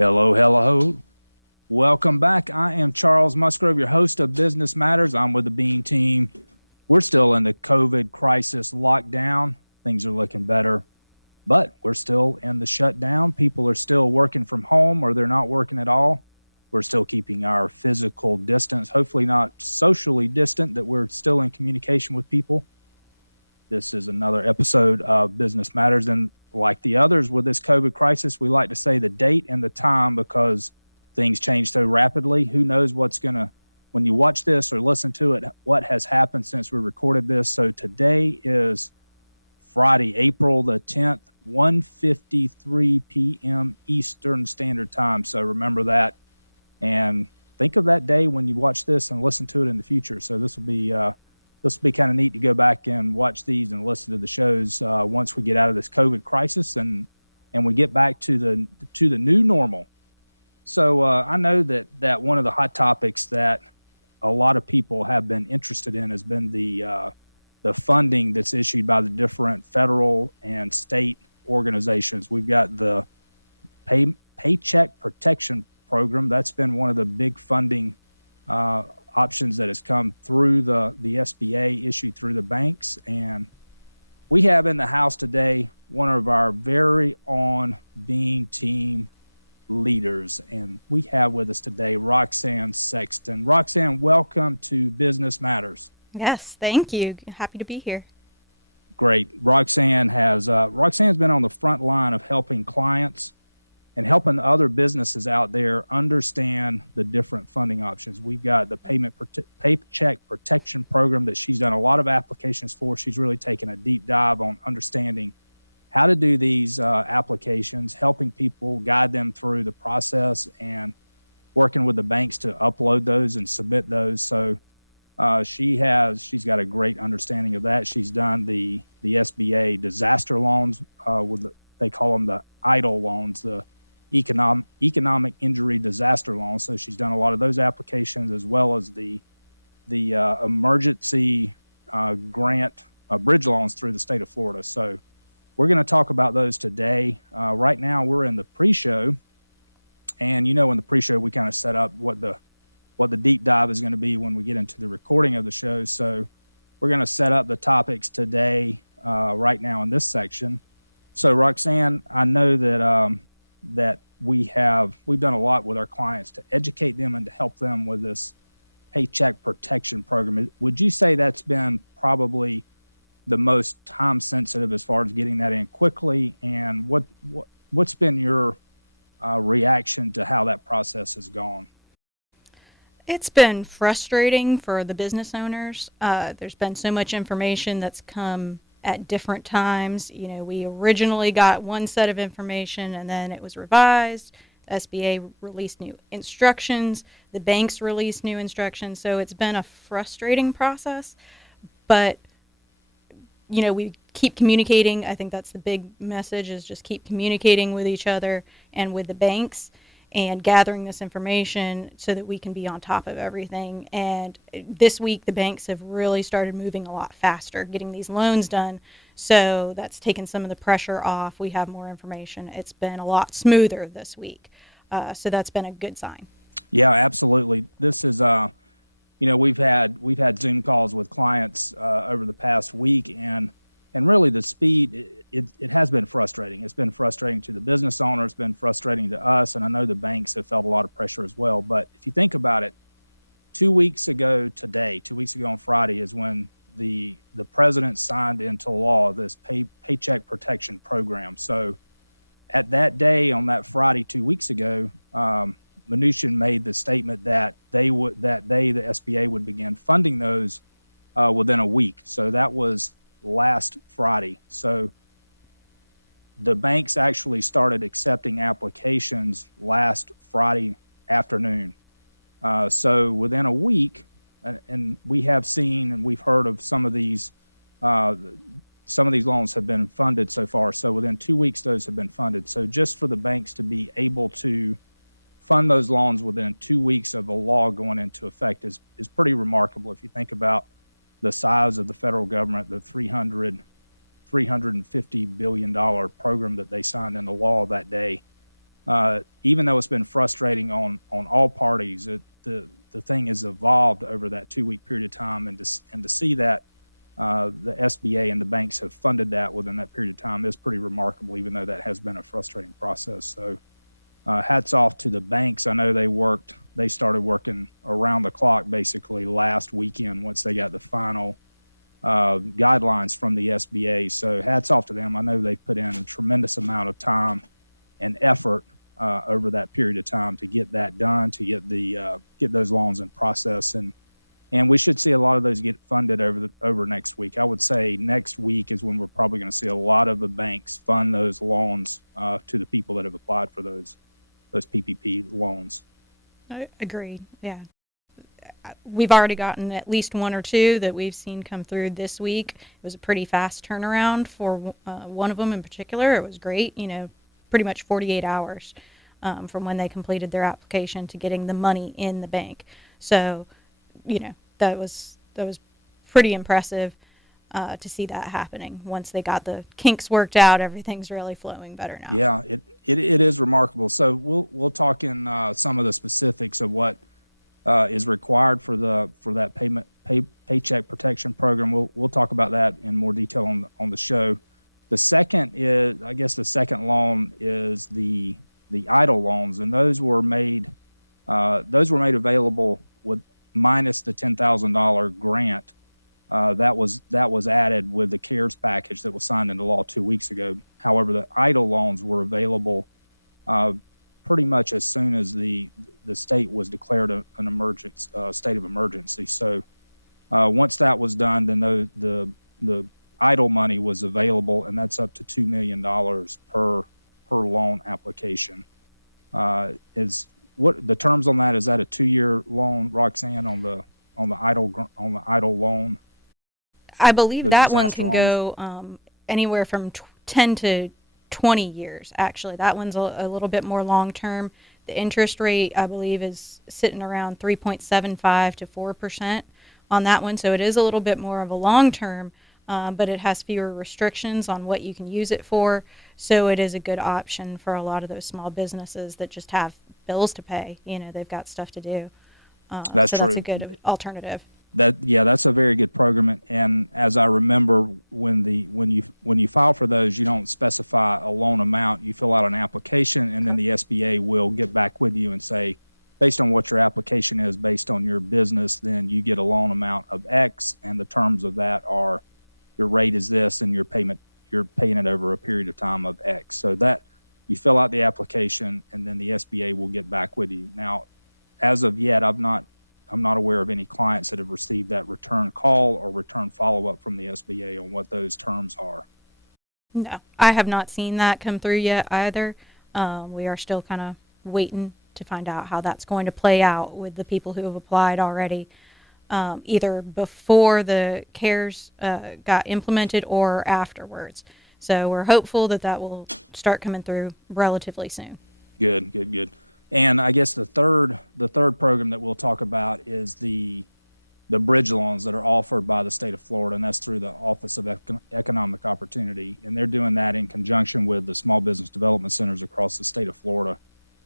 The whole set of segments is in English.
Hello, hello. Welcome back. I am Charles Musgrove, your host of Business Matters. I'm with the Bean team. We're still in the COVID crisis lockdown. Things are looking better, but we're still in the shutdown. People are still working from home or they're not working at all. We're still keeping our physical distance, hopefully not socially distant, that we're still in communication with people. This is another episode of Business Matters. And like the others with this COVID crisis, we like to say the date and the time because things change so rapidly. Who knows what's going to, when you watch this or listen to it, what has happened since we recorded this. So today is Friday, April the 10th, 1:53 p.m. Eastern Standard Time. So remember that and think of that day when you watch this and listen to it in the future. So this will be kind of neat to go back and watch these and listen to the shows once we get out of this COVID crisis and we get back to the new normal. So I know that one of the hot topics that a lot of people have been interested in has been the funding that's issued by the different federal and state organizations. We've got the Paycheck Protection Program. That's been one of the big funding options that has come through the SBA, issued through the banks. And we have in the house today one of our very own Bean team leaders. And we have with us today Roxanne Sexton. Roxanne, welcome to Business Matters. Yes, thank you. Happy to be here. Great. Roxanne's been on the front line of helping clients and helping other businesses out there understand the different funding options. We've got the Paycheck Protection Program that she's done a lot of applications for. She's really taken a deep dive on understanding how to do these applications, helping people, guide them through the process, and working with the banks to upload those and submit those. So she's got a great understanding of that. She's done the SBA Disaster Loans, they call them the EIDL loans, the economic injury disaster loans. So she's done a lot of those applications, as well as the emergency grant bridge loans through the state of Florida. So we're going to talk about those today. Right now we're in the pre-show, and in the pre-show we kind of set up what the deep dive is going to be when we get into the recording of the show. So we're going to set up the topics today right now in this section. So Roxanne, I know that we've done a lot with our clients to educate them and to help them with this Paycheck Protection Program. Would you say that's been probably the most time sensitive as far as getting that in quickly? And what's been your reaction to how that process has gone? It's been frustrating for the business owners. There's been so much information that's come at different times. We originally got one set of information and then it was revised. SBA released new instructions. The banks released new instructions. So it's been a frustrating process, but we keep communicating. I think that's the big message, is just keep communicating with each other and with the banks and gathering this information so that we can be on top of everything. And this week, the banks have really started moving a lot faster, getting these loans done. So that's taken some of the pressure off. We have more information. It's been a lot smoother this week. So that's been a good sign. Yeah, absolutely. This is, we've had Zoom calls with clients over the past week, and really the speed, it has been frustrating. It's been frustrating to the business owner. It's been frustrating to us. And I know the banks have felt a lot of pressure as well. But if you think about it, 2 weeks ago on Friday is when the president signed into law this Paycheck Protection Program. So at that day, on that Friday 2 weeks ago, Mnuchin made the statement that the SBA would begin funding those within a week. So that was last Friday. So the banks actually started accepting applications last Friday afternoon. So within a week, and we have seen and we've heard of some of these loans have been funded so far. So within 2 weeks, those have been funded. So just for the banks to be able to fund those loans within 2 weeks of a law going into effect is pretty remarkable. If you think about the size of the federal government, the $350 billion program that they signed into law that day, even though it's been frustrating on all parties, the thing has evolved over that 2-week period of time, and to see that the SBA and the banks have funded that within that period of time is pretty remarkable, even though that has been a frustrating process. So hats off to the banks. I know they started working around the clock basically last weekend once they got the final guidelines from the SBA. So hats off to them. I know they put in a tremendous amount of time and effort over that period of time to get that done, to get those loans in process, and we should see a lot of those get funded over next week. I would say next week is when we're probably going to see a lot of the banks fund those loans to the people that have applied for those PPP loans. I agree. Yeah. We've already gotten at least one or two that we've seen come through this week. It was a pretty fast turnaround for one of them in particular. It was great, pretty much 48 hours from when they completed their application to getting the money in the bank. So, that was pretty impressive to see that happening. Once they got the kinks worked out, everything's really flowing better now. Yeah, it is remarkable. So we'll talk in some of the specifics of what is required for that Paycheck Protection Program. We'll talk about that in more detail on the show. The second loan is the EIDL loans, and those were made available with minus the $10,000 grant that was added with the CARES package that was signed into law 2 weeks ago. However, the EIDL loans were available pretty much as soon as the state was declared an state of emergency. So once that was done, then the EIDL money was available, and that's up to $2 million per loan application. Is what the terms on that? Is that a 2-year loan, Roxanne, on the EIDL loan? I believe that one can go anywhere from 10 to 20 years. Actually, that one's a little bit more long term. The interest rate, I believe, is sitting around 3.75 to 4% on that one. So it is a little bit more of a long term, but it has fewer restrictions on what you can use it for. So it is a good option for a lot of those small businesses that just have bills to pay. They've got stuff to do. That's true. That's a good alternative. That's a very good program. And as I remember, when you file for those, you don't specify a loan amount. You fill out an application, and then the SBA will get back with you and say, based on what your application is, based on your business, then you get a loan amount of X, and the terms of that are your rate is this, and you're paying it over a period of time of X. So that you fill out the application, and then the SBA will get back with you. Now, as of yet, I'm not aware of any clients that have received that return call or return follow-up from the SBA on what those terms are. No, I have not seen that come through yet either. We are still kind of waiting to find out how that's going to play out with the people who have applied already, either before the CARES got implemented or afterwards. So we're hopeful that will start coming through relatively soon. Good. And I guess the third program that we'll talk about is the bridge loans that are offered by the state of Florida, and that's through the Office of Economic Opportunity. And they're doing that in conjunction with the small business development centers across the state of Florida.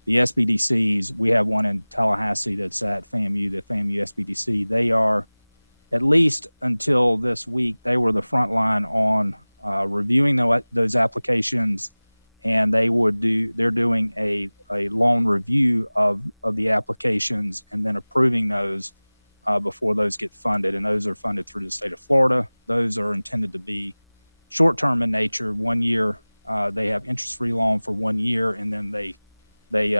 The SBDCs, we have one in Tallahassee that's at FAMU, the FAMU SBDC. They are, at least until this week, they were the front line on reviewing those applications, and they're doing a loan review of the applications and then approving those before those get funded. And those are funded through the state of Florida. Those are intended to be short-term in nature. 1 year, they have interest-free loan for 1 year, and then they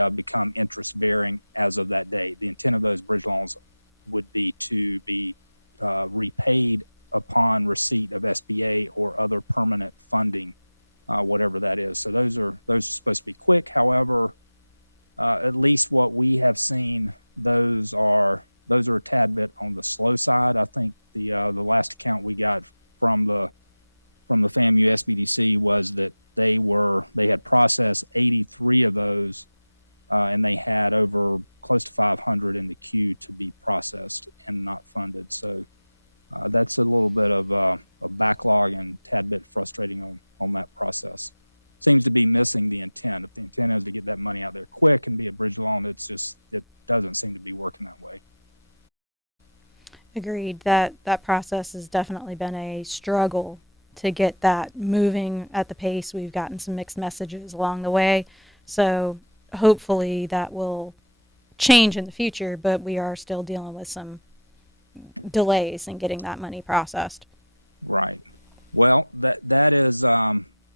become interest-bearing as of that date. The intent of those bridge loans would be to be repaid upon receipt of SBA or other permanent funding, whatever that is. So those are supposed to be quick. However, at least what we have seen, those are a tad bit on the slow side. I think the last account we got from the FAMU SBDC was that they had processed 83 of those, and they had over close to 500 in the queue to be processed and not funded. So that's a little bit of a backlog and tad bit frustrating on that process. seems to be missing the intent. If the intent is to get that money out there quick and be a bridge loan, it doesn't seem to be working that way. Agreed. That process has definitely been a struggle to get that moving at the pace. We've gotten some mixed messages along the way. So hopefully that will change in the future, but we are still dealing with some delays in getting that money processed. Right. Well, that is,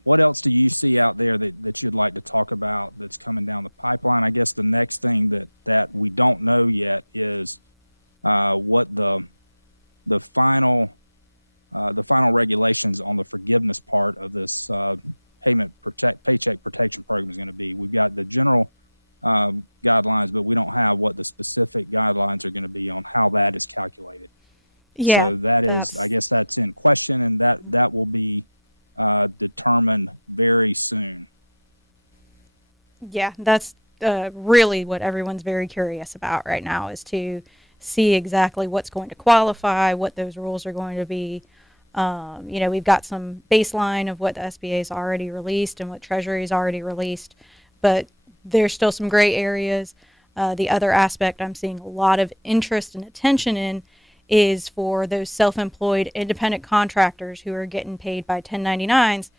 what else do you see out there that you'd like to talk about that's coming down the pipeline? I guess the next thing that we don't know yet is what the final regulations on the forgiveness part of this Paycheck Protection Program is going to be. We've got the general guidelines, but we don't have what the specific guidelines are going to be on how that is calculated. Yeah. So that is, I guess that's in question, and that will be determined very soon. Yeah, that's really what everyone's very curious about right now, is to see exactly what's going to qualify, what those rules are going to be. We've got some baseline of what the SBA's already released and what Treasury's already released, but there's still some gray areas. The other aspect I'm seeing a lot of interest and attention in is for those self-employed independent contractors who are getting paid by 1099s.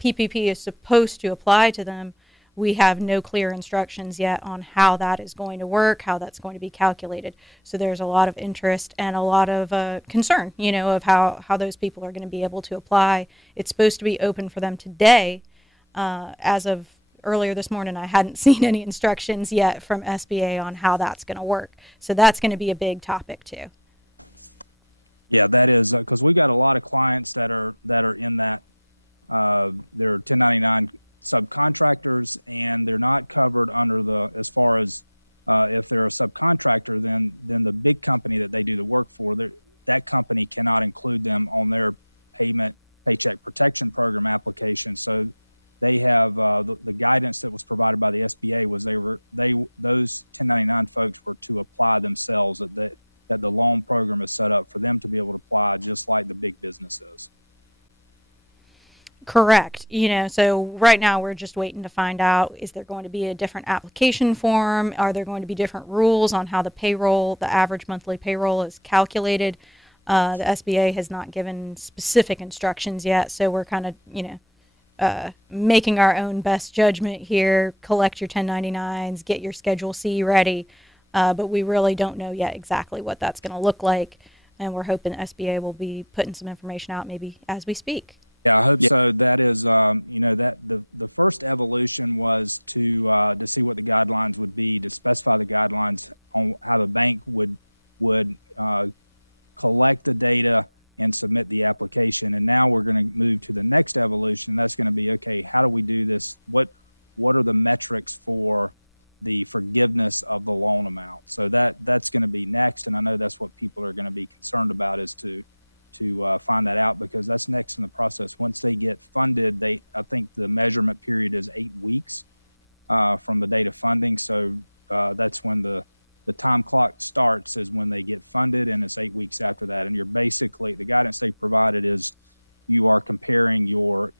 PPP is supposed to apply to them. We have no clear instructions yet on how that is going to work, how that's going to be calculated. So there's a lot of interest and a lot of concern, of how those people are going to be able to apply. It's supposed to be open for them today. As of earlier this morning, I hadn't seen any instructions yet from SBA on how that's going to work. So that's going to be a big topic too. Yeah, that is because we've got a lot of clients that are in that they're 1099 subcontractors, and they're not covered under as far as if they're a subcontractor, then the big company that they do the work for, that company cannot include them on their Paycheck Protection Program application. So they have the guidance that was provided by the SBA was those 1099 folks were to apply themselves, that the loan program is set up for them to be able to apply just like the big businesses. Correct. So right now we're just waiting to find out, is there going to be a different application form? Are there going to be different rules on how the average monthly payroll is calculated? The SBA has not given specific instructions yet, so we're kind of, making our own best judgment here. Collect your 1099s, get your Schedule C ready, but we really don't know yet exactly what that's going to look like, and we're hoping SBA will be putting some information out maybe as we speak. Yeah, I hope so. That is, that the first evolution was to see what the guidelines would be, to specify the guidelines on how the bank would collect the data and submit the application. And now we're going to move to the next evolution. That's going to be, okay, how do we do this? What are the metrics for the forgiveness of the loan amount? So that's going to be next. And I know that's what people are going to be concerned about, is to find that out, because that's next in the process. Once they get funded, I think the measurement period is 8 weeks from the date of funding. So that's when the time clock starts, is when they get funded, and it's 8 weeks after that. And you're basically, the guidance they provided is you are comparing your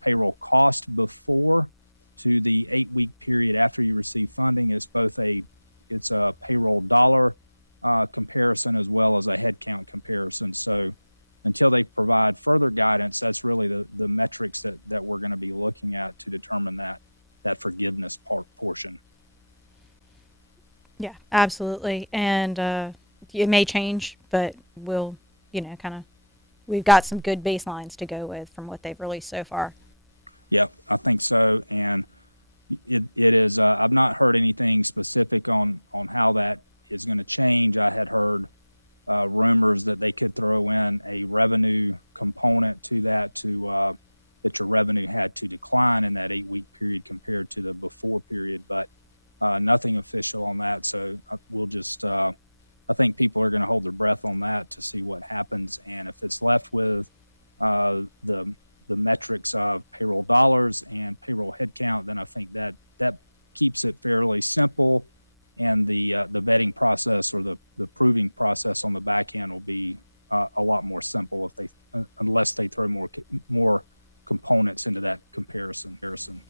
payroll cost before to the 8 week period after you receive funding. It's a payroll dollar comparison as well as a headcount comparison. So until they provide further guidance, that's really the metrics that we're going to be looking at to determine that forgiveness portion. Yeah, absolutely. And it may change, but we'll, we've got some good baselines to go with from what they've released so far. Yeah, I think so. And it is, I've not heard anything specific on how that is going to change. I had heard rumors that they could throw in a revenue component to that, that your revenue had to decline in that 8 week period compared to the before period, but nothing official on that. So we'll just, I think people are going to hold their breath on that to see what happens. And if it's left with the metrics of payroll dollars and payroll headcount, then I think that keeps it fairly simple. And the vetting process, or the proving process on the back end, will be a lot more simple unless they throw more components into that comparison.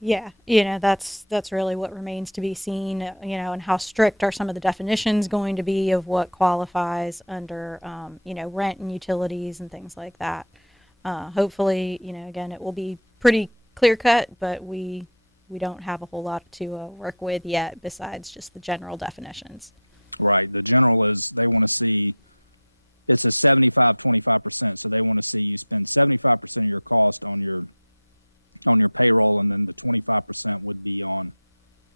Yeah, that's really what remains to be seen, and how strict are some of the definitions going to be of what qualifies under, rent and utilities and things like that. Hopefully, again, it will be pretty clear cut, but we don't have a whole lot to work with yet besides just the general definitions. Right. The general is they want to see it's a 75-25%. So they want to see you spend 75% of your cost on your payroll, and then the 25% would be on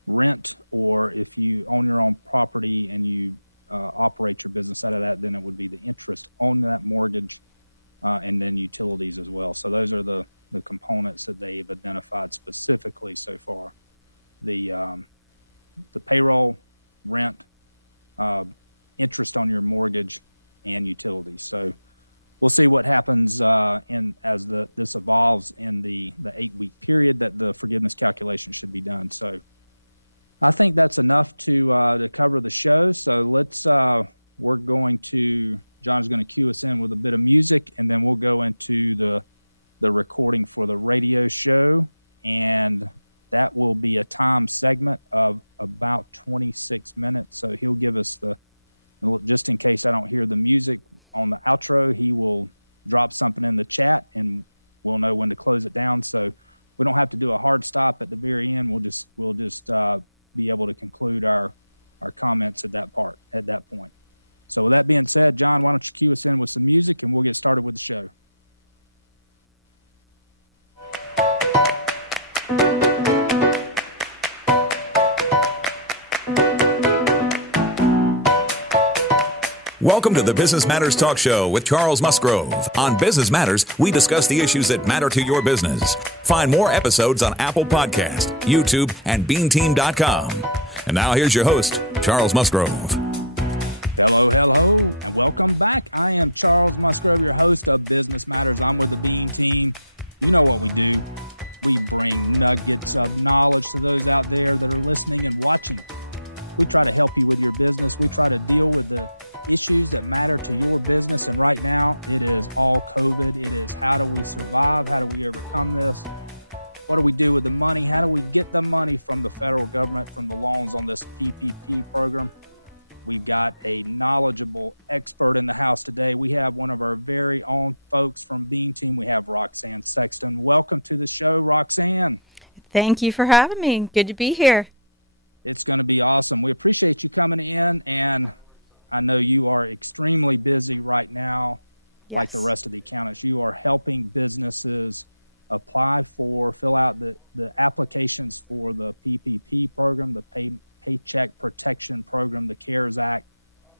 rent, or if you own your own property and you operate your business out of that, then it would be the interest on that mortgage, and then utilities as well. So those are the components that they've identified specifically so far. The payroll, rent, interest on your mortgage, and utilities. So we'll see what happens as this evolves in the 8-week period that the forgiveness calculation should be done. So I think that's enough to cover the show. So John's going to cue us in with a bit of music, and then we'll go into the recording for the radio show, and that will be a time segment of about 26 minutes. So he'll give us just in case I don't hear the music on the outro, he will drop something in the chat and we'll know when to close it down. So we don't have to do a hard stop at the very end. We'll just be able to conclude our comments at that point. So with that being said, John, why don't you cue us in with some music and we'll get started with the show. Welcome to the Business Matters Talk Show with Charles Musgrove. On Business Matters, we discuss the issues that matter to your business. Find more episodes on Apple Podcast, YouTube, and BeanTeam.com. And now here's your host, Charles Musgrove. Hello, and welcome back. I am Charles Musgrove, your host of Business Matters. I'm with the Bean Team. You know what we do. We bring nuggets of knowledge to those out there that are listening and watching. We try to help you with your business. We try to deal with the issues that matter to your business. And right now, it is all COVID. It is how do we survive? How do we overcome this? What do we do with the money? How do we get the money from the federal government, from the loans on this PPP program? We've got a knowledgeable expert in the house today. We have one of our very own folks from Bean Team. We have Roxanne Sexton. Welcome to the show, Roxanne. Thank you for having me. Good to be here. It's going to be awesome. We appreciate you coming in, and I know you are extremely busy right now, yes. Like the rest of the accountants. You are helping businesses fill out the applications for the PPP program, the Paycheck Protection Program, the CARES Act.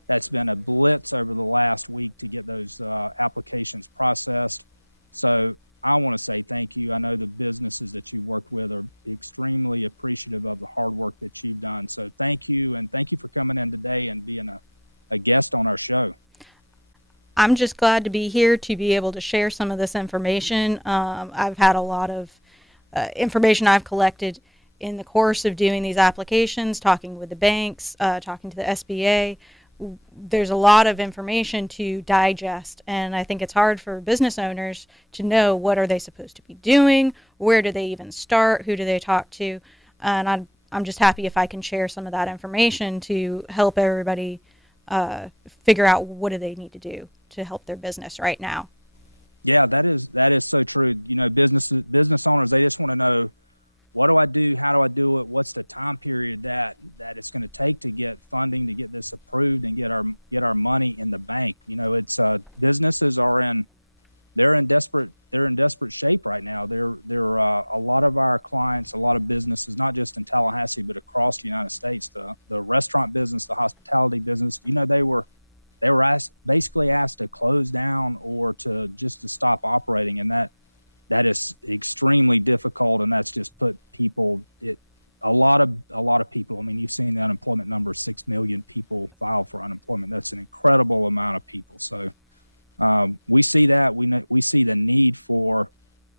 That's been a blitz over the last week to get those applications processed. So I want to say thank you. I know the businesses that you worked with are extremely appreciative of the hard work that you've done. So thank you, and thank you for coming in today and being a guest on our show. I'm just glad to be here to be able to share some of this information. I've had a lot of information I've collected in the course of doing these applications, talking with the banks, talking to the SBA. There's a lot of information to digest, and I think it's hard for business owners to know what are they supposed to be doing, where do they even start, who do they talk to, and I'm just happy if I can share some of that information to help everybody figure out what do they need to do to help their business right now. Yeah, that is so true. Business owners, they just want to know, what do I do? How do I do it? What's the time period that it's going to take to get funding, to get this approved and get our money in the bank? It's businesses they're in desperate shape right now. They're a lot of our clients, a lot of businesses, not just in Tallahassee, but across the United States, the restaurant business, the hospitality business, they were basically asked to close down or to stop operating. And that is extremely difficult. And that's just put a lot of people. I mean, you've seen the unemployment number, 6 million people file for unemployment. That's an incredible amount of people. So we see that. We see the need for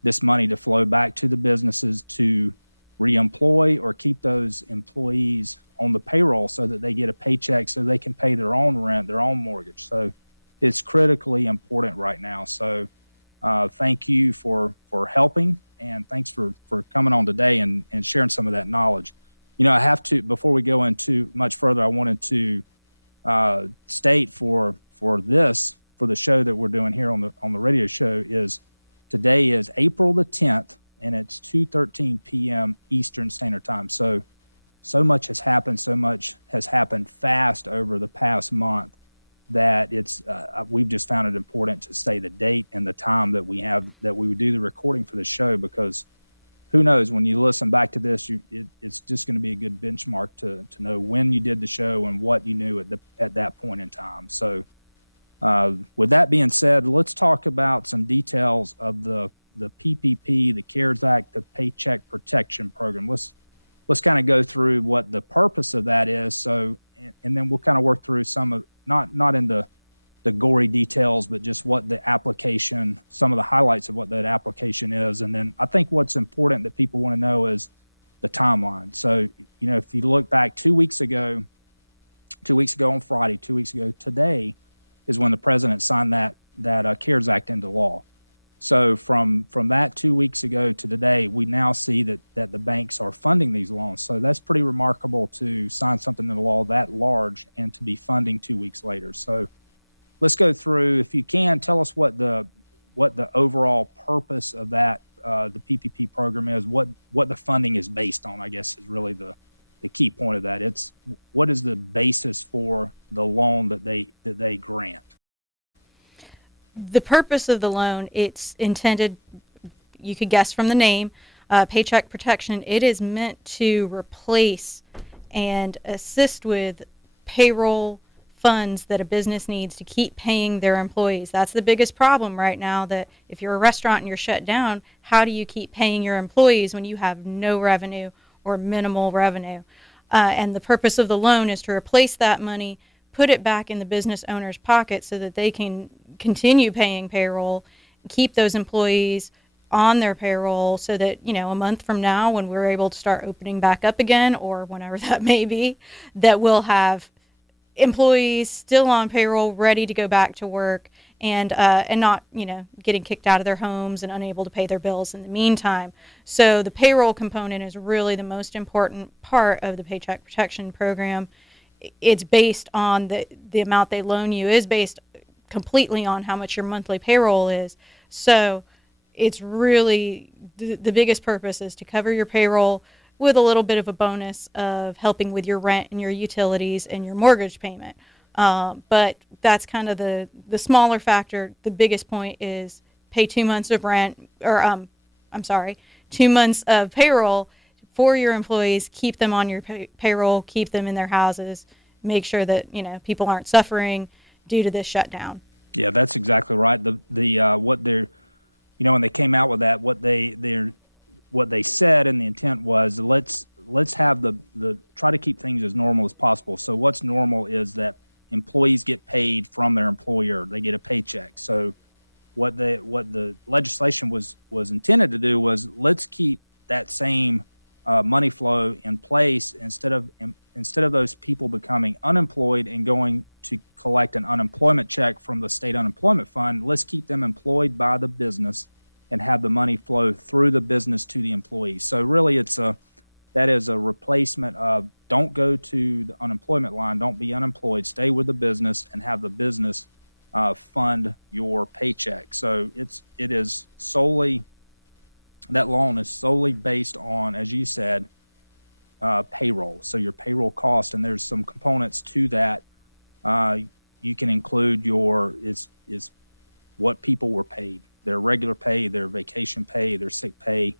this money to flow back to the businesses to reemploy or keep those employees on the payroll so that they get a paycheck so they can pay their own rent, their own mortgage. So it's critically important right now. So thank you for helping, and thanks for coming on today and sharing some of that knowledge. I have to, before we go into much further, I wanted to state for the show that we're doing here on the radio show is today is April the 10th, and it's 2:13 p.m. Eastern Standard Time. So much has happened. So much has happened fast over the past month that we've just found it important to say the date and the time that we would do the recording for the show, because who knows, when you listen back to this, it's just going to be a good benchmark to know when you did the show and what you knew at that point in time. So with that being said, let's talk about some details of the PPP, the CARES Act, the Paycheck Protection Program. Let's kind of go through what the purpose of that is. So, and then we'll kind of work through some of, not in the gory details, but just what the application, some of the highlights of what that application is. And then I think what's important that people want to know is the timeline. So, if you look back 2 weeks ago on Friday, 2 weeks ago today is when the president signed that CARES Act into law. So from that 2 weeks ago to today, we now see that the banks are funding these loans. So that's pretty remarkable to sign something into law that large and to be funding 2 weeks later. So let's go through, if you can, tell us what the overall purpose of that, the PPP program is, what the funding is based on, I guess is really the key point of that. It's what is the basis for the loan that they grant? The purpose of the loan, it's intended, you could guess from the name, Paycheck Protection. It is meant to replace and assist with payroll funds that a business needs to keep paying their employees. That's the biggest problem right now, that if you're a restaurant and you're shut down, how do you keep paying your employees when you have no revenue or minimal revenue? And the purpose of the loan is to replace that money, put it back in the business owner's pocket so that they can continue paying payroll, keep those employees on their payroll so that, a month from now when we're able to start opening back up again, or whenever that may be, that we'll have employees still on payroll ready to go back to work and not, getting kicked out of their homes and unable to pay their bills in the meantime. So the payroll component is really the most important part of the Paycheck Protection Program. It's based on the amount they loan you is based completely on how much your monthly payroll is. So it's really the biggest purpose is to cover your payroll with a little bit of a bonus of helping with your rent and your utilities and your mortgage payment. But that's kind of the smaller factor. The biggest point is pay 2 months of rent, or 2 months of payroll for your employees, keep them on your payroll, keep them in their houses, make sure that, people aren't suffering due to this shutdown. Yeah, that's exactly right. What they're, when they came out with that, what they said and the intent was let's have the try to keep things as normal as possible. So what's normal is that employees get paid from their employer. They get a paycheck. So what the legislation was intended to do was let's keep that same money flow in place instead of those people becoming unemployed and going to collect an unemployment check from the state unemployment fund. Let's keep them employed by the business and have the money flow through the business to the employees. So really that is a replacement of don't go to the unemployment line, don't be unemployed, stay with the business and have the business fund your paycheck. So it is solely, that loan is solely based on, as you said, payroll. So your payroll cost, and there's some components to that. You can include is what people were paid, their regular pay, their vacation pay, their sick pay.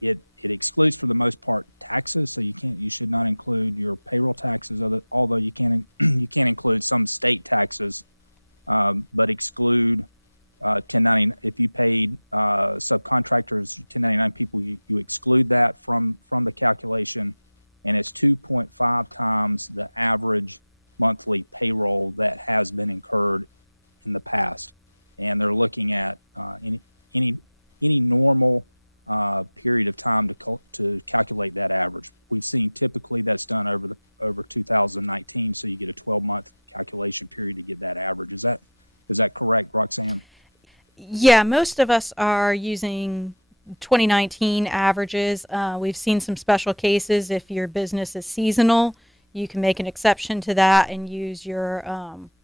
It excludes for the most part taxes, so you should not include your payroll taxes. Although you can include some state taxes, but exclude 1099. If you paid subcontractors, 1099 people, you exclude that from the calculation, and it's 2.5 times the average monthly payroll that has been incurred in the past. And they're looking at any normal period of time to calculate that average. We've seen typically that's done over 2019, so you get a 12-month calculation period to get that average. Is that correct, Roxanne? Yeah, most of us are using 2019 averages. We've seen some special cases. If your business is seasonal, you can make an exception to that and use your,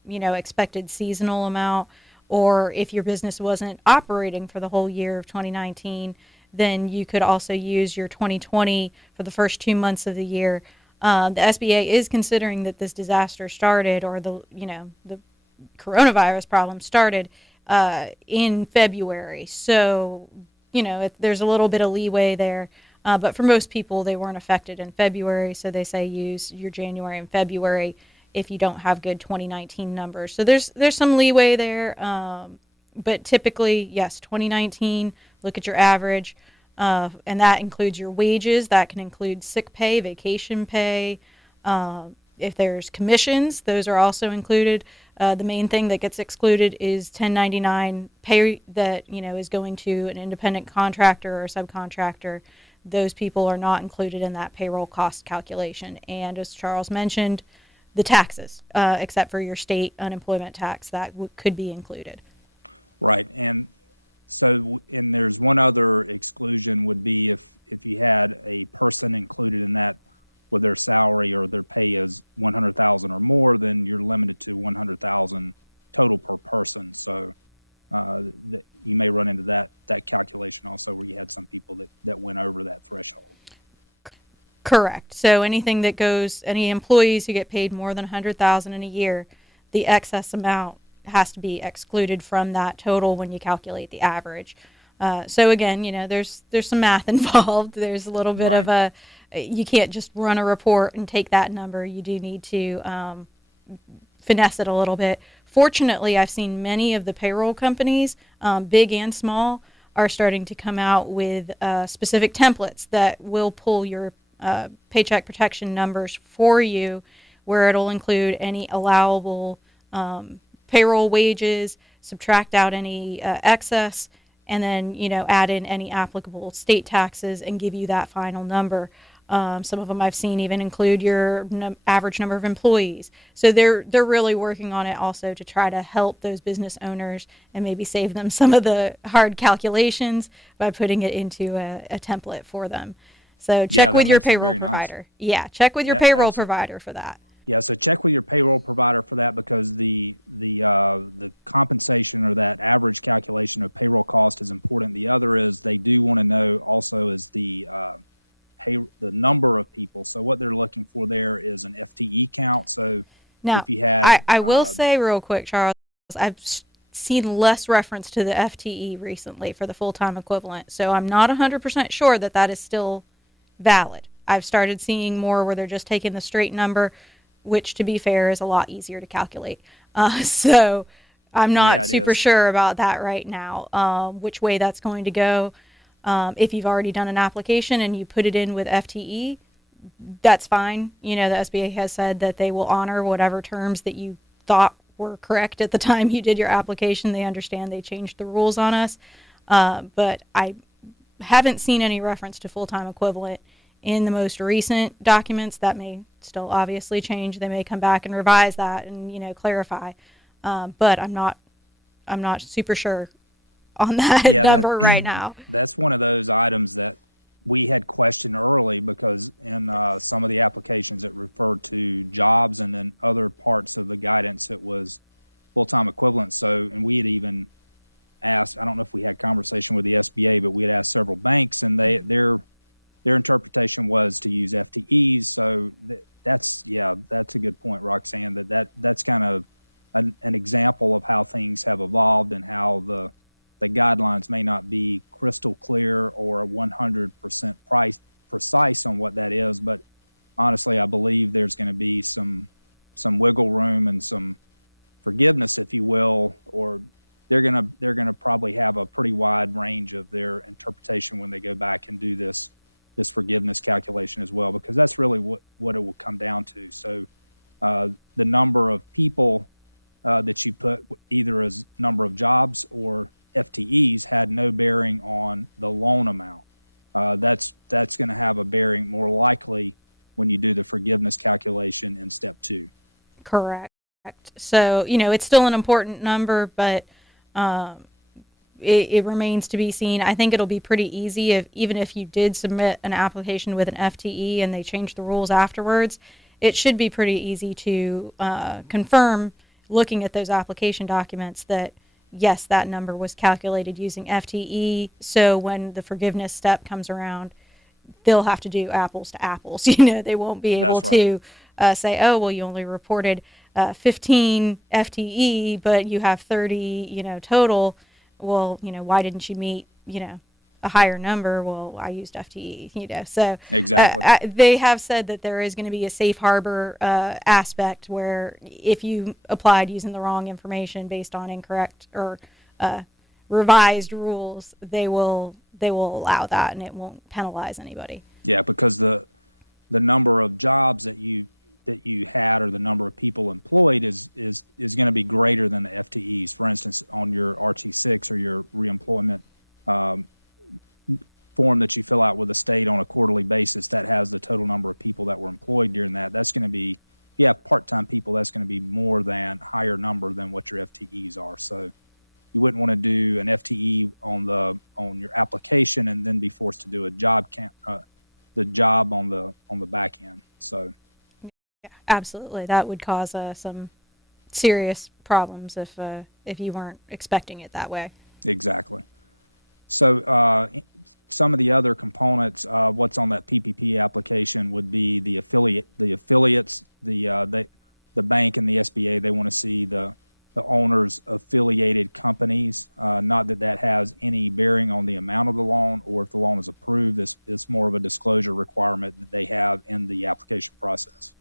expected seasonal amount. Or if your business wasn't operating for the whole year of 2019, then you could also use your 2020 for the first 2 months of the year. The SBA is considering that this disaster started, or the coronavirus problem started in February. So, there's a little bit of leeway there. But for most people, they weren't affected in February. So they say use your January and February if you don't have good 2019 numbers. So there's some leeway there. But typically, yes, 2019, look at your average. And that includes your wages. That can include sick pay, vacation pay. If there's commissions, those are also included. The main thing that gets excluded is 1099 pay that is going to an independent contractor or subcontractor. Those people are not included in that payroll cost calculation. And as Charles mentioned, the taxes, except for your state unemployment tax, that could be included. Right. And so, and there's one other exclusion would be if you had a person included in that with their salary or their pay is 100,000 or more, then you're limited to 100,000 total per person. So you may run into that calculation also, where you had some people that went over that threshold. Correct. So any employees who get paid more than 100,000 in a year, the excess amount has to be excluded from that total when you calculate the average. So again, there's some math involved. There's a little bit of you can't just run a report and take that number. You do need to finesse it a little bit. Fortunately, I've seen many of the payroll companies, big and small, are starting to come out with specific templates that will pull your paycheck protection numbers for you, where it'll include any allowable payroll wages, subtract out any excess, and then add in any applicable state taxes and give you that final number. Some of them I've seen even include your average number of employees. So they're really working on it also to try to help those business owners and maybe save them some of the hard calculations by putting it into a template for them. So check with your payroll provider. Nice. Yeah, check with your payroll provider for that. Yeah, so check with your payroll provider for that, because the compensation or that average calculation of payroll cost is important. The other is they do want to know also is the number of people. So what they're looking for there is an FTE count. So now, if you had, I will say real quick, Charles, I've seen less reference to the FTE recently for the full-time equivalent. So I'm not 100% sure that is still valid. I've started seeing more where they're just taking the straight number, which, to be fair, is a lot easier to calculate. So I'm not super sure about that right now, which way that's going to go. If you've already done an application and you put it in with FTE, that's fine. The SBA has said that they will honor whatever terms that you thought were correct at the time you did your application. They understand they changed the rules on us. But I haven't seen any reference to full-time equivalent in the most recent documents. That may still obviously change. They may come back and revise that and clarify. But I'm not super sure on that number right now. That's one of those items that we had questioned early, because in some of the applications it referred to jobs, and then other parts of the guidance it was full-time equivalent. So, and we had even asked, I don't know if we had conversation with the SBA, but we had asked several banks, and their interpretation was to use FTEs. So that's a good point, Roxanne, that's kind of an example of how things have evolved and how the guidelines may not be crystal clear or 100% precise on what that is. But honestly, I believe there's going to be some wiggle room and some forgiveness, if you will, or they're going to probably have a pretty wide range of their interpretation when they go back and do this forgiveness calculation as well, because that's really what it will come down to. So the number of people that you put either as number of jobs or FTEs had no bearing on the loan amount. That's going to have a bearing more likely when you do the forgiveness calculation in step 2. Correct. So, it's still an important number, but it remains to be seen. I think it'll be pretty easy even if you did submit an application with an FTE and they change the rules afterwards. It should be pretty easy to confirm, looking at those application documents, that yes, that number was calculated using FTE. So when the forgiveness step comes around, they'll have to do apples to apples. They won't be able to say, oh, well, you only reported 15 FTE, but you have 30, total. Well, why didn't you meet, a higher number? Well, I used FTE, so Exactly. they have said that there is going to be a safe harbor aspect where if you applied using the wrong information based on incorrect or revised rules, they will allow that, and it won't penalize anybody. Yeah, because the number of jobs that you had, or the number of people employed, is going to be greater than the FTEs. For instance, on your RT6 or your reemployment form that you fill out with the state on a quarterly basis, that has the total number of people that were employed during that. That's going to be, part-time people, that's going to be more than higher number than what your FTEs are. So you wouldn't want to do an FTE on your application and then be forced to do a job the job on the back end. So yeah, absolutely, that would cause some serious problems if you weren't expecting it that way. Exactly. So some of the other components of what's on that PPP application would be the affiliates, the bank and the SBA. They want to see the owner's affiliated companies. Not that has any bearing on the amount of the loan, or if the loan is approved. It's more of a disclosure requirement that they have in the application process.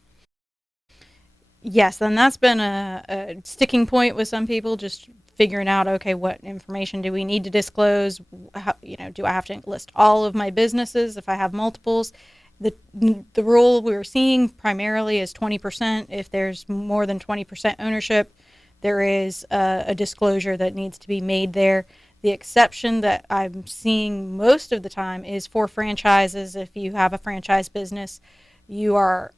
Yes, and that's been a sticking point with some people, just figuring out, okay, what information do we need to disclose? How, do I have to list all of my businesses if I have multiples? The rule we're seeing primarily is 20%. If there's more than 20% ownership, there is a disclosure that needs to be made there. The exception that I'm seeing most of the time is for franchises. If you have a franchise business, you are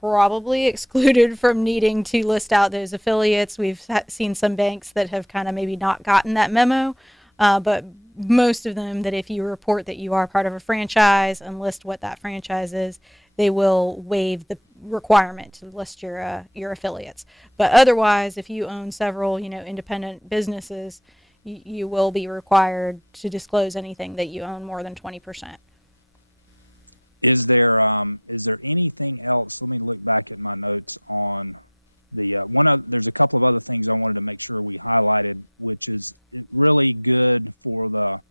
probably excluded from needing to list out those affiliates. We've seen some banks that have kind of maybe not gotten that memo, but most of them, that if you report that you are part of a franchise and list what that franchise is, they will waive the requirement to list your affiliates. But otherwise, if you own several, independent businesses, you will be required to disclose anything that you own more than 20%. Is there anything else? Let me look back at my notes on the there's a couple of other things I wanted to make sure we highlighted, which is really good for the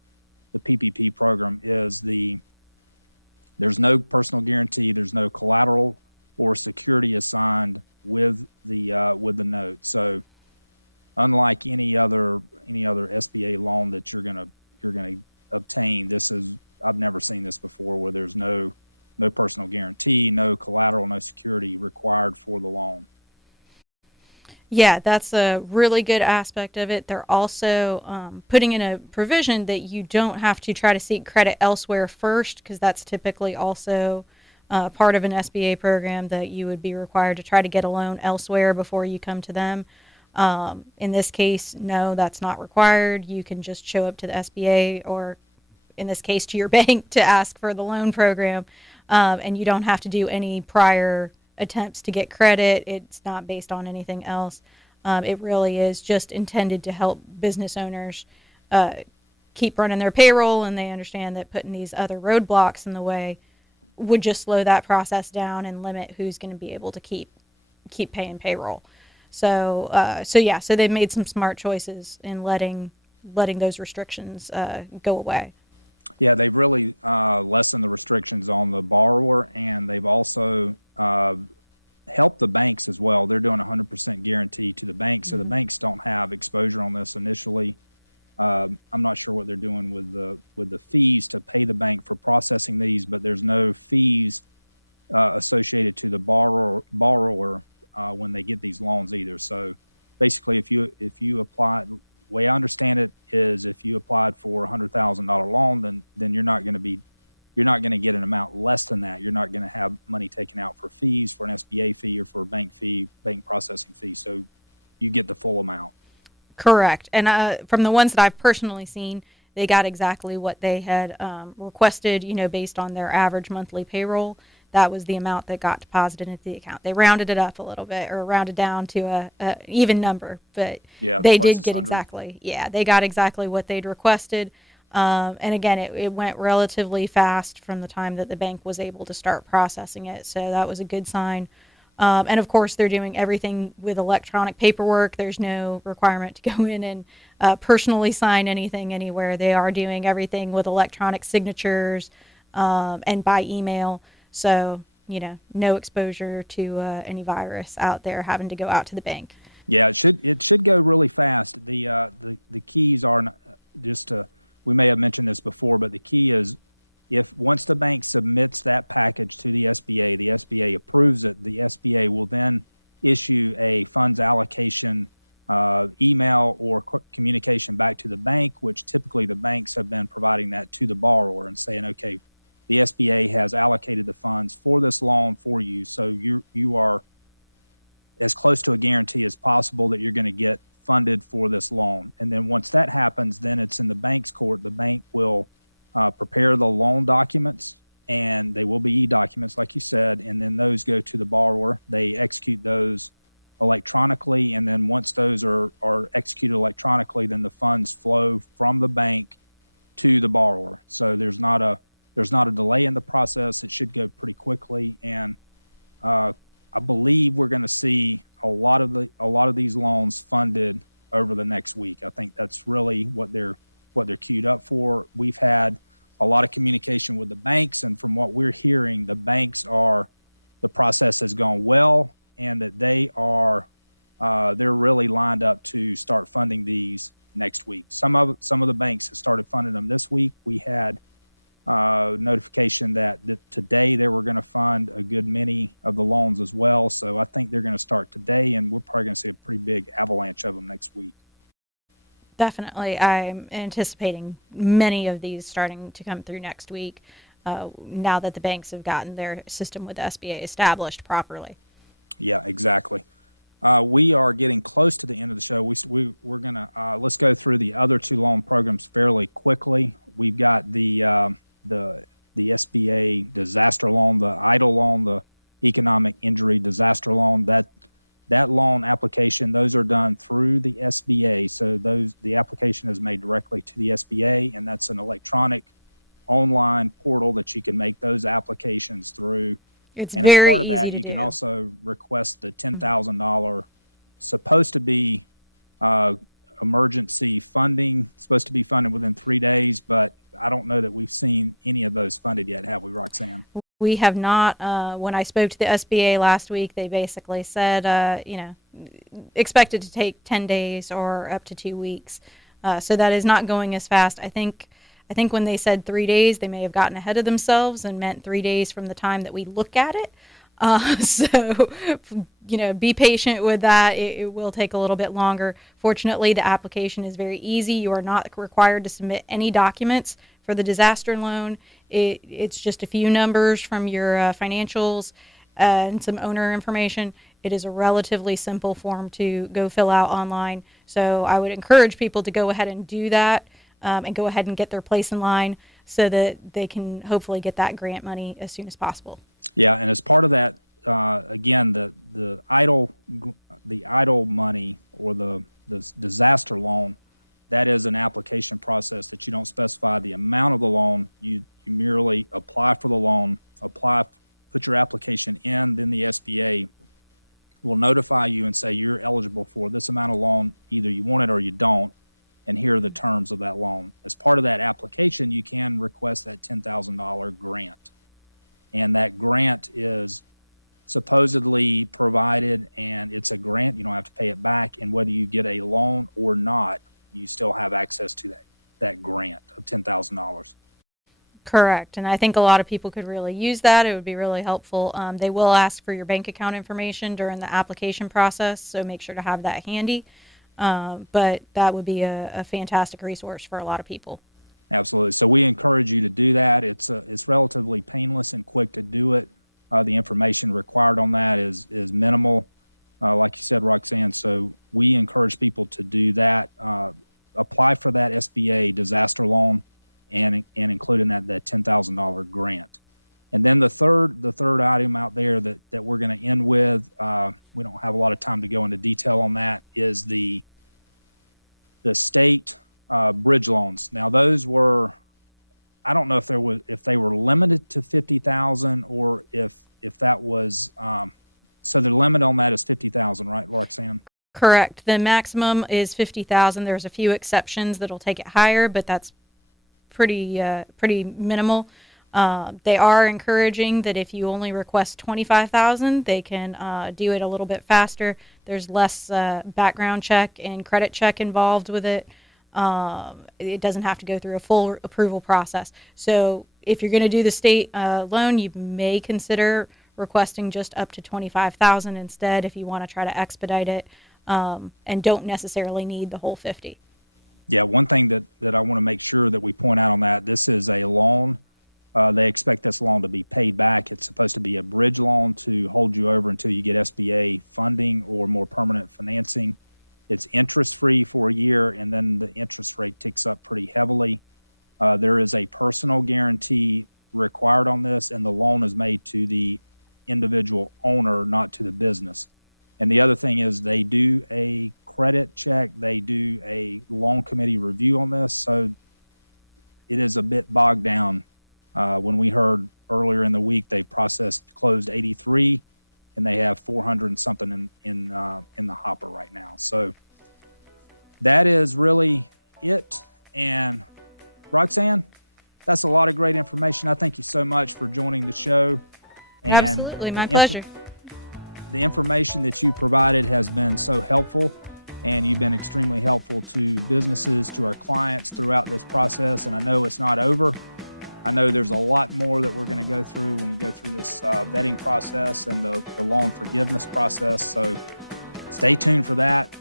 PPP program. Is there's no personal guarantee, there's no collateral or security assigned with the note. So unlike any other SBA loan that you're gonna obtain, I've never seen this before, where there's no personal guarantee, no collateral, no security required for the loan. Yeah, that's a really good aspect of it. They're also putting in a provision that you don't have to try to seek credit elsewhere first, because that's typically also part of an SBA program, that you would be required to try to get a loan elsewhere before you come to them. In this case, no, that's not required. You can just show up to the SBA, or in this case to your bank, to ask for the loan program, and you don't have to do any prior attempts to get credit. It's not based on anything else. It really is just intended to help business owners keep running their payroll, and they understand that putting these other roadblocks in the way would just slow that process down and limit who's going to be able to keep paying payroll. So they made some smart choices in letting those restrictions go away. Yeah, they've really lessened the restrictions on the borrower, and they've also helped the banks as well. They're doing 100% guarantee to the banks, so the banks don't have exposure on this initially. I'm not sure what they're doing with the fees to pay the bank for processing these, but there's no fees associated to the borrower when they get these loans either. So basically, if you apply, the way I understand it is, if you applied for $100,000 loan, then you're not going to get an amount less than that. You're not going to have money taken out for fees, for an SBA fee, or for a bank fee, bank processing fee. So you get the full amount. Correct. And from the ones that I've personally seen, they got exactly what they had requested, based on their average monthly payroll. That was the amount that got deposited into the account. They rounded it up a little bit or rounded down to a even number, but Yeah, the they did closest get 100. they got exactly what they'd requested. And again, it went relatively fast from the time that the bank was able to start processing it. So that was a good sign. And of course, they're doing everything with electronic paperwork. There's no requirement to go in and personally sign anything anywhere. They are doing everything with electronic signatures and by email. So, no exposure to any virus out there having to go out to the bank. Yeah, it should go really fast. The keys are we may have mentioned this before, but the key is if once the bank submits that package to the SBA approves it, the SBA will then issue a funds allocation email or communication back to the bank, which typically the banks have been providing that to the borrower and saying, okay, the SBA has allocated the funds for this loan for you. So you are as close to a guarantee as possible that you're going to get funded for this loan. And then once that happens, then it's in the bank's court. The bank will prepare the loan documents, and they will be e-documents, like you said, and then those go to the borrower. They execute those electronically, and then once those are executed electronically, then the funds flow from the bank to the borrower. So there's not a delay in the process. It should go pretty quickly, and I believe we're going to see a lot of these loans funded over the next week. I think that's really what they're queued up for. We've had a lot of communication with the banks, and from what we're hearing, the process has gone well, and that they're really lined up to start funding these next week. Some of the banks have started funding them this week. We had notification that today they were going to fund a good many of the loans as well. So I think they're going to start today, and we're probably going to see a pretty big avalanche of them next week. Definitely. I'm anticipating many of these starting to come through next week now that the banks have gotten their system with the SBA established properly. Yeah, exactly. We are getting close to the end of the show. We're going to let's go through the other two loan programs fairly quickly. We've got the SBA Disaster Loan, the EIDL loan, the Economic Injury Disaster Loan. That loan application, those are done through the SBA. So the application is made directly to the SBA, and that's an electronic online portal that you can make those applications through. It's and very as part of easy that, to you do. can also request the $10,000 supposed to be emergency funding, supposed to be funded within 3 days, but I don't know that we've seen any of those funded yet, have we, Roxanne? We have not. When I spoke to the SBA last week, they basically said, expect it to take 10 days or up to 2 weeks. So that is not going as fast. I think when they said 3 days, they may have gotten ahead of themselves and meant 3 days from the time that we look at it. So, be patient with that. It will take a little bit longer. Fortunately, the application is very easy. You are not required to submit any documents for the disaster loan. It's just a few numbers from your financials and some owner information. It is a relatively simple form to go fill out online. So I would encourage people to go ahead and do that and go ahead and get their place in line so that they can hopefully get that grant money as soon as possible. Yeah, and as part of that, again, the EIDL money or the disaster loan, that is an application process that you don't specify the amount of the loan. You merely apply for the loan, put your application in, then the SBA will notify you and say you're eligible for this amount of loan. Either you want it or you don't, and here are the terms of that loan. As part of that application, you can request that $10,000 grant. And that grant is supposedly provided, and it's a grant. You don't have to pay it back. And whether you get a loan or not, you still have access to that grant of $10,000. Correct. And I think a lot of people could really use that. It would be really helpful. They will ask for your bank account information during the application process, so make sure to have that handy. But that would be a fantastic resource for a lot of people. Absolutely. So we encourage you to do that. It's relatively painless and quick to do it. The information required on that is minimal. like you said, Roxanne. So we encourage people to do that. Apply for that SBA Disaster Loan, and include in that $10,000 grant. And then the third item out there that we're going to end with, we don't have a lot of time to go into detail on that, is the state bridge loans. Now those were, I don't know if they were limited to 50,000 or if that was, so the limit on that is 50,000, right, Roxanne? Correct. The maximum is 50,000. There's a few exceptions that'll take it higher, but that's pretty minimal. They are encouraging that if you only request 25,000, they can do it a little bit faster. There's less background check and credit check involved with it. It doesn't have to go through a full approval process. So if you're going to do the state loan, you may consider requesting just up to 25,000 instead if you want to try to expedite it, and don't necessarily need the whole 50. Yeah, one thing that I want to make sure that we point out on that, this is a loan. They expect this loan to be paid back. It's supposed to be a bridge loan to hold you over until you get SBA funding or more permanent financing. It's interest-free for a year, and then the interest rate ticks up pretty heavily. There is a personal guarantee required on this, and the loan is made to the individual owner, not to the business. And the other thing is they do a credit check. They do a loan committee review on this. So it is a bit bogged down. When we heard earlier in the week, they closed 83, and they have 400 and something in the hopper right now. So that is really it. And Roxanne, that's a lot of great information. I thank you so much for joining the show. And absolutely, my pleasure. The information that you provided has been so helpful, and you've been extremely helpful to businesses, to our clients throughout this process. And I know it's not over. I know there's a lot more that we're going to go through when we go through this vetting process and the loan forgiveness process. So stay tuned for that.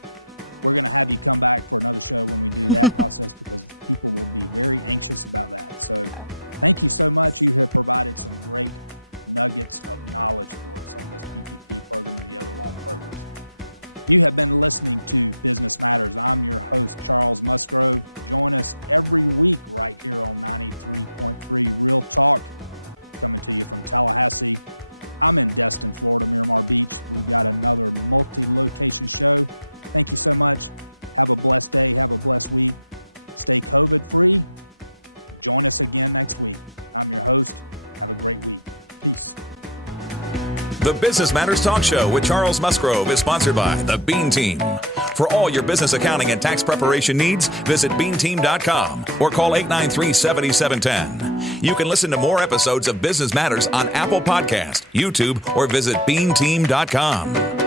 We're going to have you come back for another show when we do that process, because people will be very anxious about that. So thank you so much. You have provided some great nuggets of knowledge for us on this PPP program and the other loan programs. You have been listening to Business Matters. I'm your host, Charles Musgrove. Join us every week right here on 93.3 Real Talk, coming to you from Tallahassee. I'm in Destin, Florida, Miramar Beach. We've got another multi-location show. Thank you so much. Have a blessed day. Have a blessed week. Stay COVID-free. Join us again next week. I'm your host. Have a great week. Peace. The Business Matters Talk Show with Charles Musgrove is sponsored by the Bean Team. For all your business accounting and tax preparation needs, visit beanteam.com or call 893-7710. You can listen to more episodes of Business Matters on Apple Podcast, YouTube, or visit beanteam.com.